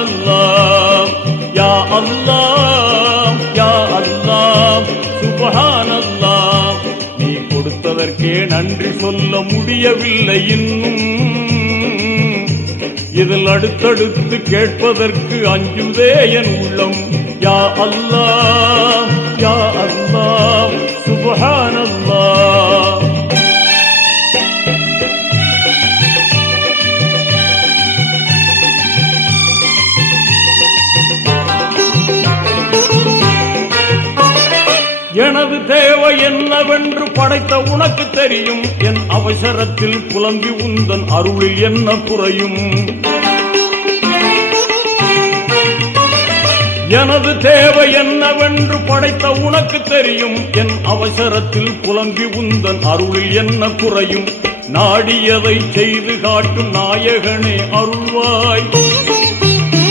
சுப்ஹானல்லாஹ் யா அல்லாஹ் யா அல்லாஹ் சுப்ஹானல்லாஹ். நீ கொடுத்ததற்கே நன்றி சொல்ல முடியவில்லை இன்னும், இதில் அடுத்தடுத்து கேட்பதற்கு அஞ்சுதே என் உள்ளம். யா அல்லாஹ் யா அல்லாஹ் சுப்ஹானல்லாஹ். எனது தேவை என்னவென்று படைத்த உனக்கு தெரியும், என் அவசரத்தில் புலம்பி உந்தன் அருளில் என்ன குறையும். எனது தேவை என்னவென்று படைத்த உனக்கு தெரியும், என் அவசரத்தில் புலம்பி உந்தன் அருளில் என்ன குறையும். நாடியதை செய்து காட்டும் நாயகனே அருள்வாய்.